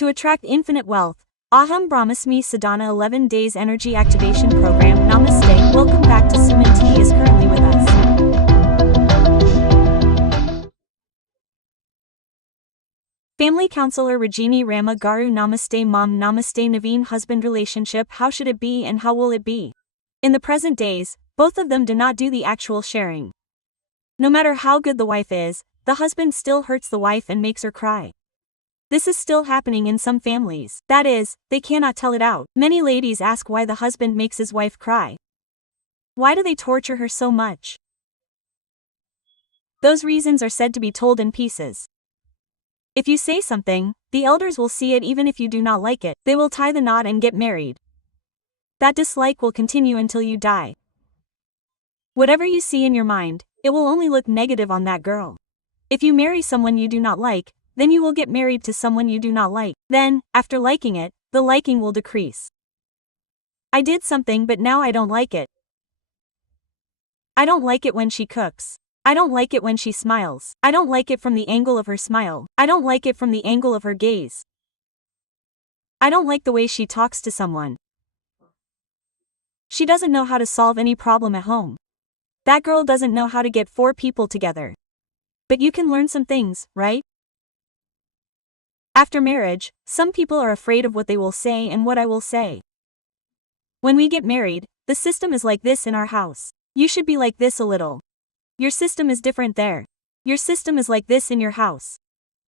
To attract infinite wealth. Aham Brahmasmi Sadhana 11 Days Energy Activation Program. Namaste. Welcome back to Suman TV is currently with us. Family Counselor Rajini Rama Garu. Namaste Mom. Namaste Naveen. Husband relationship. How should it be and how will it be? In the present days, both of them do not do the actual sharing. No matter how good the wife is, the husband still hurts the wife and makes her cry. This is still happening in some families. That is, they cannot tell it out. Many ladies ask why the husband makes his wife cry. Why do they torture her so much? Those reasons are said to be told in pieces. If you say something, the elders will see it even if you do not like it. They will tie the knot and get married. That dislike will continue until you die. Whatever you see in your mind, it will only look negative on that girl. If you marry someone you do not like, then you will get married to someone you do not like. Then, after liking it, the liking will decrease. I did something but now I don't like it. I don't like it when she cooks. I don't like it when she smiles. I don't like it from the angle of her smile. I don't like it from the angle of her gaze. I don't like the way she talks to someone. She doesn't know how to solve any problem at home. That girl doesn't know how to get 4 people together. But you can learn some things, right? After marriage, some people are afraid of what they will say and what I will say. When we get married, the system is like this in our house. You should be like this a little. Your system is different there. Your system is like this in your house.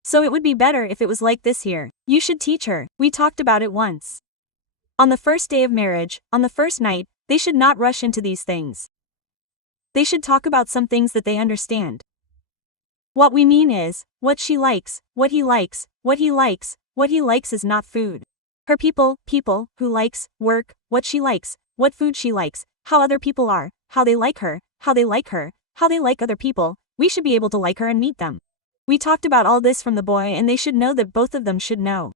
So it would be better if it was like this here. You should teach her. We talked about it once. On the first day of marriage, on the first night, they should not rush into these things. They should talk about some things that they understand. What we mean is, what she likes, what he likes, what he likes. What he likes is not food. Her people, who likes, work, what she likes, what food she likes, how other people are, how they like her, how they like her, how they like other people. We should be able to like her and meet them. We talked about all this from the boy and they should know that both of them should know.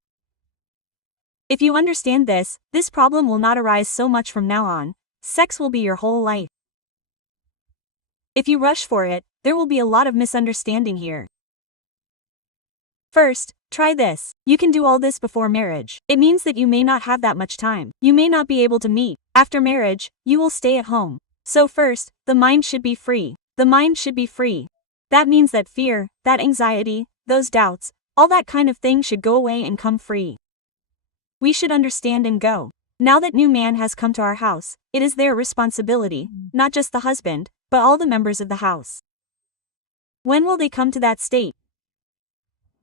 If you understand this, this problem will not arise so much from now on. Sex will be your whole life. If you rush for it, there will be a lot of misunderstanding here. First, try this. You can do all this before marriage. It means that you may not have that much time. You may not be able to meet. After marriage, you will stay at home. So first, the mind should be free. The mind should be free. That means that fear, that anxiety, those doubts, all that kind of thing should go away and come free. We should understand and go. Now that new man has come to our house, it is their responsibility, not just the husband, but all the members of the house. When will they come to that state?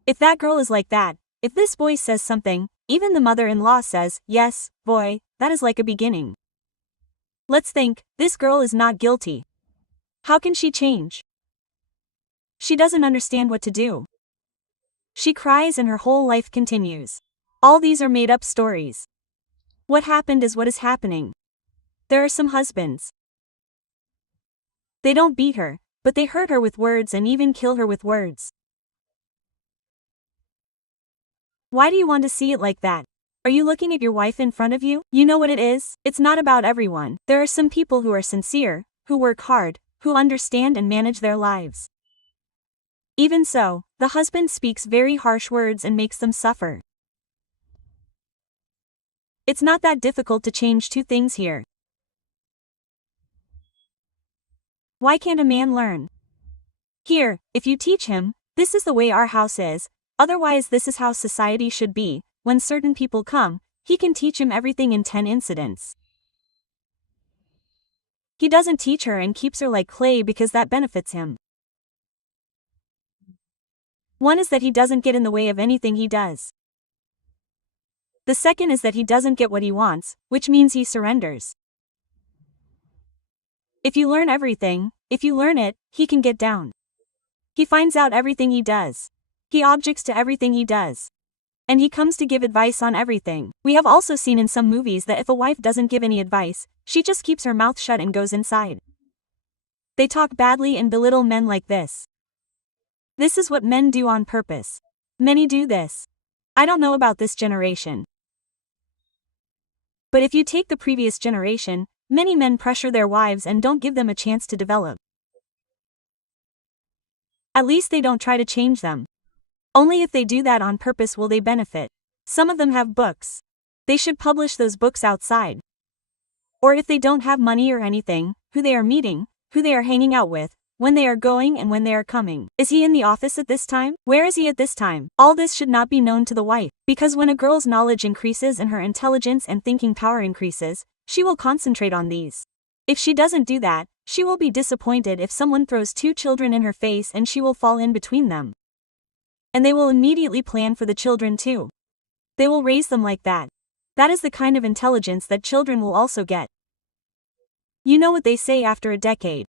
If that girl is like that, if this boy says something, even the mother-in-law says, yes, boy, that is like a beginning. Let's think, this girl is not guilty. How can she change? She doesn't understand what to do. She cries and her whole life continues. All these are made-up stories. What happened is what is happening. There are some husbands. They don't beat her, but they hurt her with words and even kill her with words. Why do you want to see it like that? Are you looking at your wife in front of you? You know what it is? It's not about everyone. There are some people who are sincere, who work hard, who understand and manage their lives. Even so, the husband speaks very harsh words and makes them suffer. It's not that difficult to change 2 things here. Why can't a man learn? Here, if you teach him, this is the way our house is, otherwise this is how society should be. When certain people come, he can teach him everything in 10 incidents. He doesn't teach her and keeps her like clay because that benefits him. One is that he doesn't get in the way of anything he does. The second is that he doesn't get what he wants, which means he surrenders. If you learn everything, if you learn it, he can get down. He finds out everything he does. He objects to everything he does. And he comes to give advice on everything. We have also seen in some movies that if a wife doesn't give any advice, she just keeps her mouth shut and goes inside. They talk badly and belittle men like this. This is what men do on purpose. Many do this. I don't know about this generation. But if you take the previous generation, many men pressure their wives and don't give them a chance to develop. At least they don't try to change them. Only if they do that on purpose will they benefit. Some of them have books. They should publish those books outside. Or if they don't have money or anything, who they are meeting, who they are hanging out with, when they are going and when they are coming. Is he in the office at this time? Where is he at this time? All this should not be known to the wife, because when a girl's knowledge increases and her intelligence and thinking power increases, she will concentrate on these. If she doesn't do that, she will be disappointed if someone throws two children in her face and she will fall in between them. And they will immediately plan for the children too. They will raise them like that. That is the kind of intelligence that children will also get. You know what they say after a decade.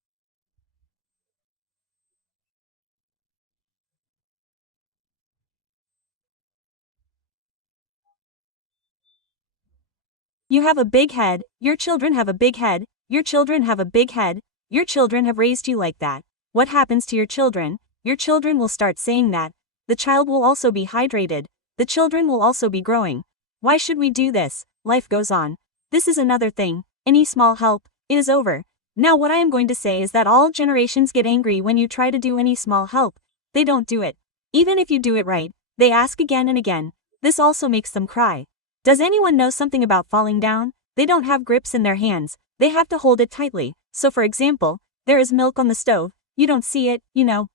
You have a big head, your children have a big head, your children have a big head, your children have raised you like that. What happens to your children? Your children will start saying that. The child will also be hydrated. The children will also be growing. Why should we do this? Life goes on. This is another thing. Any small help, it is over. Now what I am going to say is that all generations get angry when you try to do any small help. They don't do it. Even if you do it right, they ask again and again. This also makes them cry. Does anyone know something about falling down? They don't have grips in their hands, they have to hold it tightly. So for example, there is milk on the stove, you don't see it,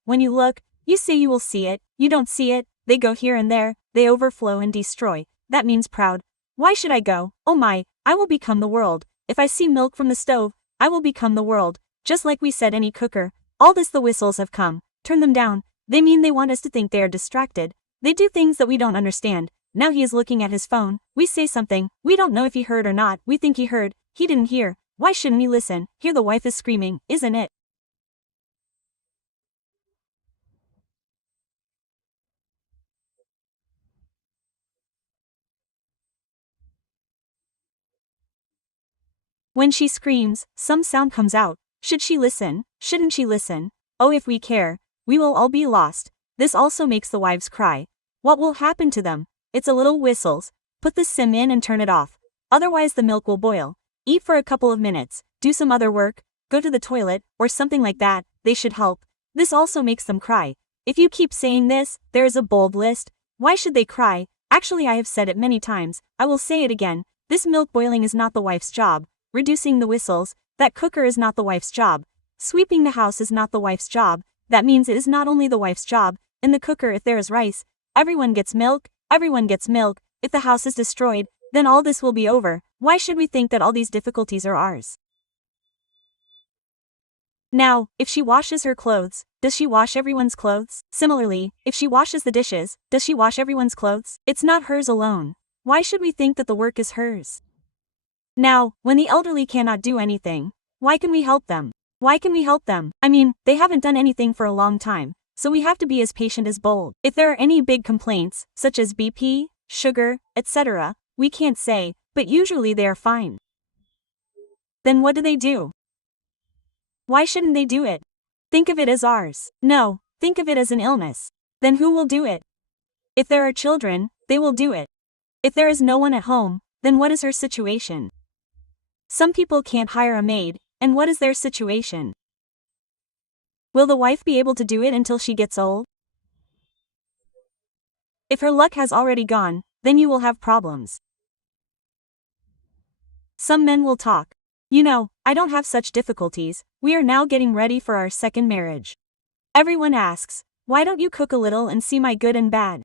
when you look, you say you will see it, you don't see it, they go here and there, they overflow and destroy. That means proud. Why should I go? Oh my, I will become the world. If I see milk from the stove, I will become the world. Just like we said any cooker. All this the whistles have come. Turn them down. They mean they want us to think they are distracted. They do things that we don't understand. Now he is looking at his phone. We say something. We don't know if he heard or not. We think he heard. He didn't hear. Why shouldn't he listen? Here the wife is screaming, isn't it? When she screams, some sound comes out. Should she listen? Shouldn't she listen? Oh, if we care, we will all be lost. This also makes the wives cry. What will happen to them? It's a little whistles. Put the sim in and turn it off. Otherwise the milk will boil. Eat for a couple of minutes. Do some other work. Go to the toilet, or something like that. They should help. This also makes them cry. If you keep saying this, there is a bold list. Why should they cry? Actually I have said it many times. I will say it again. This milk boiling is not the wife's job. Reducing the whistles, that cooker is not the wife's job. Sweeping the house is not the wife's job. That means it is not only the wife's job. In the cooker if there is rice, everyone gets milk, everyone gets milk. If the house is destroyed, then all this will be over. Why should we think that all these difficulties are ours? Now, if she washes her clothes, does she wash everyone's clothes? Similarly, if she washes the dishes, does she wash everyone's clothes? It's not hers alone. Why should we think that the work is hers? Now, when the elderly cannot do anything, why can we help them? Why can we help them? I mean, they haven't done anything for a long time, so we have to be as patient as bold. If there are any big complaints, such as BP, sugar, etc., we can't say, but usually they are fine. Then what do? Why shouldn't they do it? Think of it as ours. No, think of it as an illness. Then who will do it? If there are children, they will do it. If there is no one at home, then what is her situation? Some people can't hire a maid, and what is their situation? Will the wife be able to do it until she gets old? If her luck has already gone, then you will have problems. Some men will talk. I don't have such difficulties, we are now getting ready for our second marriage. Everyone asks, why don't you cook a little and see my good and bad?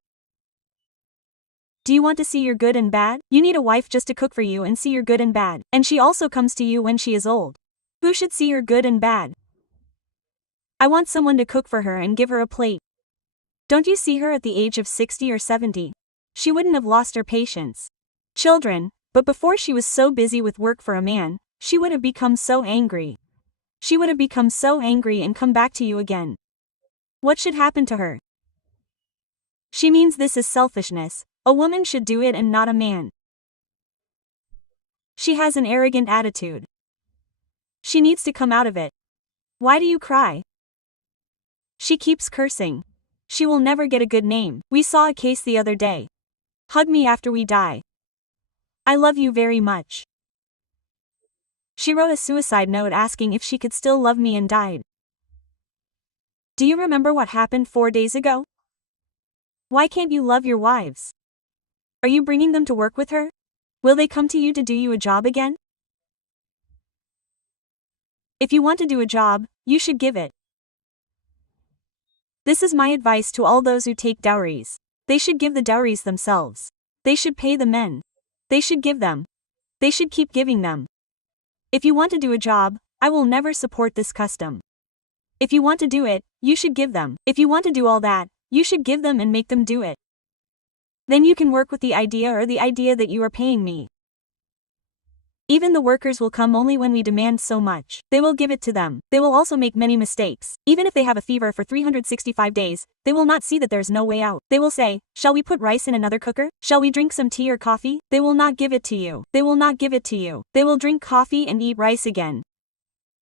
Do you want to see your good and bad? You need a wife just to cook for you and see your good and bad. And she also comes to you when she is old. Who should see your good and bad? I want someone to cook for her and give her a plate. Don't you see her at the age of 60 or 70? She wouldn't have lost her patience. Children, but before she was so busy with work for a man, she would have become so angry. She would have become so angry and come back to you again. What should happen to her? She means this is selfishness. A woman should do it and not a man. She has an arrogant attitude. She needs to come out of it. Why do you cry? She keeps cursing. She will never get a good name. We saw a case the other day. Hug me after we die. I love you very much. She wrote a suicide note asking if she could still love me and died. Do you remember what happened 4 days ago? Why can't you love your wives? Are you bringing them to work with her? Will they come to you to do you a job again? If you want to do a job, you should give it. This is my advice to all those who take dowries. They should give the dowries themselves. They should pay the men. They should give them. They should keep giving them. If you want to do a job, I will never support this custom. If you want to do it, you should give them. If you want to do all that, you should give them and make them do it. Then you can work with the idea that you are paying me. Even the workers will come only when we demand so much. They will give it to them. They will also make many mistakes. Even if they have a fever for 365 days, they will not see that there's no way out. They will say, shall we put rice in another cooker? Shall we drink some tea or coffee? They will not give it to you. They will not give it to you. They will drink coffee and eat rice again.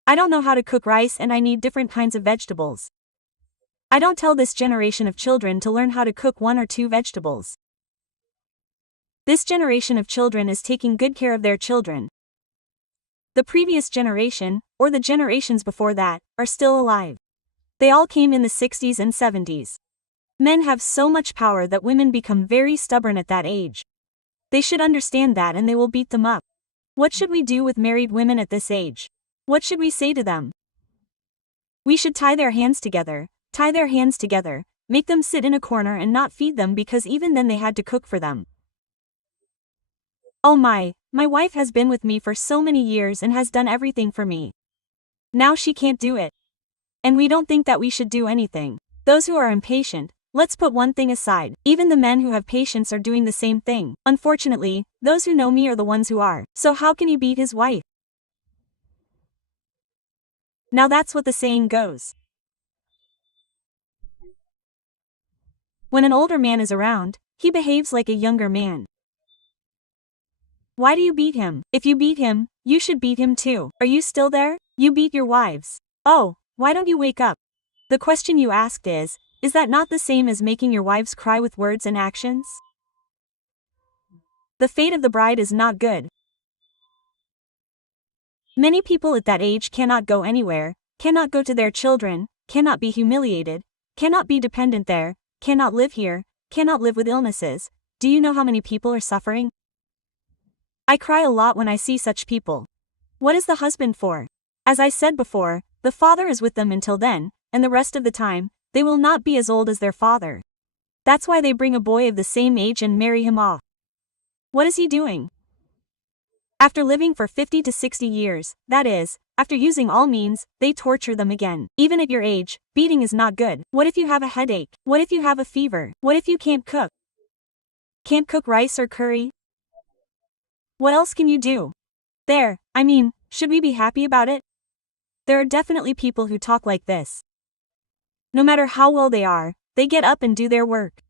I don't know how to cook rice and I need different kinds of vegetables. I don't tell this generation of children to learn how to cook 1 or 2 vegetables. This generation of children is taking good care of their children. The previous generation, or the generations before that, are still alive. They all came in the 60s and 70s. Men have so much power that women become very stubborn at that age. They should understand that and they will beat them up. What should we do with married women at this age? What should we say to them? We should tie their hands together, make them sit in a corner and not feed them because even then they had to cook for them. Oh my wife has been with me for so many years and has done everything for me. Now she can't do it. And we don't think that we should do anything. Those who are impatient, let's put one thing aside. Even the men who have patience are doing the same thing. Unfortunately, those who know me are the ones who are. So how can he beat his wife? Now that's what the saying goes. When an older man is around, he behaves like a younger man. Why do you beat him? If you beat him, you should beat him too. Are you still there? You beat your wives. Oh, why don't you wake up? The question you asked is that not the same as making your wives cry with words and actions? The fate of the bride is not good. Many people at that age cannot go anywhere, cannot go to their children, cannot be humiliated, cannot be dependent there, cannot live here, cannot live with illnesses. Do you know how many people are suffering? I cry a lot when I see such people. What is the husband for? As I said before, the father is with them until then, and the rest of the time, they will not be as old as their father. That's why they bring a boy of the same age and marry him off. What is he doing? After living for 50 to 60 years, that is, after using all means, they torture them again. Even at your age, beating is not good. What if you have a headache? What if you have a fever? What if you can't cook? Can't cook rice or curry? What else can you do? Should we be happy about it? There are definitely people who talk like this. No matter how well they are, they get up and do their work.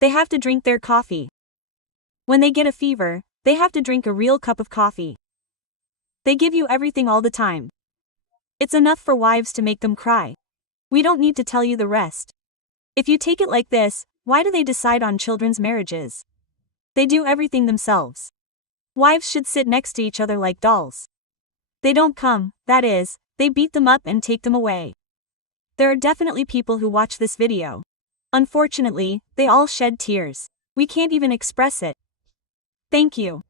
They have to drink their coffee. When they get a fever, they have to drink a real cup of coffee. They give you everything all the time. It's enough for wives to make them cry. We don't need to tell you the rest. If you take it like this, why do they decide on children's marriages? They do everything themselves. Wives should sit next to each other like dolls. They don't come, that is, they beat them up and take them away. There are definitely people who watch this video. Unfortunately, they all shed tears. We can't even express it. Thank you.